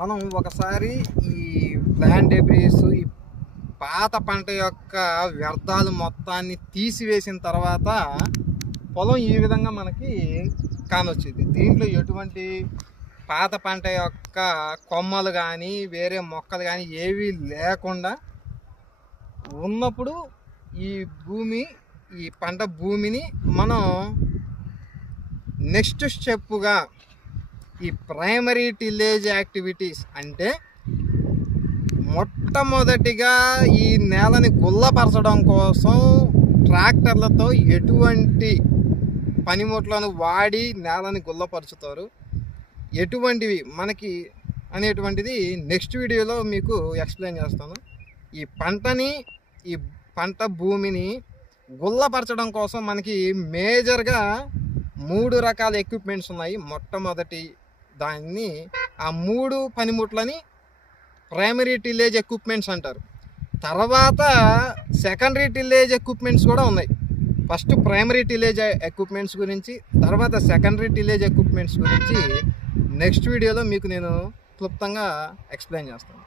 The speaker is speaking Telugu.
మనం ఒకసారి ఈ ప్లాంట్ డెబ్రీస్, ఈ పాత పంట యొక్క వ్యర్థాలు మొత్తాన్ని తీసివేసిన తర్వాత పొలం ఈ విధంగా మనకి కానొచ్చింది. దీంట్లో ఎటువంటి పాత పంట యొక్క కొమ్మలు కానీ వేరే మొక్కలు కానీ ఏవి లేకుండా ఉన్నప్పుడు ఈ పంట భూమిని మనం నెక్స్ట్ స్టెప్గా ఈ ప్రైమరీ టిల్లేజ్ యాక్టివిటీస్ అంటే మొట్టమొదటిగా ఈ నేలని గుల్లపరచడం కోసం ట్రాక్టర్లతో ఎటువంటి పనిముట్లను వాడి నేలని గుల్లపరుచుతారు, ఎటువంటివి మనకి అనేటువంటిది నెక్స్ట్ వీడియోలో మీకు ఎక్స్ప్లెయిన్ చేస్తాను. ఈ పంట భూమిని గుల్లపరచడం కోసం మనకి మేజర్గా 3 రకాల ఎక్విప్మెంట్స్ ఉన్నాయి. మొట్టమొదటి దాన్ని ఆ 3 పనిముట్లని ప్రైమరీ టిల్లేజ్ ఎక్విప్మెంట్స్ అంటారు. తర్వాత సెకండరీ టిల్లేజ్ ఎక్విప్మెంట్స్ కూడా ఉన్నాయి. ఫస్ట్ ప్రైమరీ టిల్లేజ్ ఎక్విప్మెంట్స్ గురించి, తర్వాత సెకండరీ టిల్లేజ్ ఎక్విప్మెంట్స్ గురించి నెక్స్ట్ వీడియోలో మీకు నేను క్లుప్తంగా ఎక్స్ప్లెయిన్ చేస్తాను.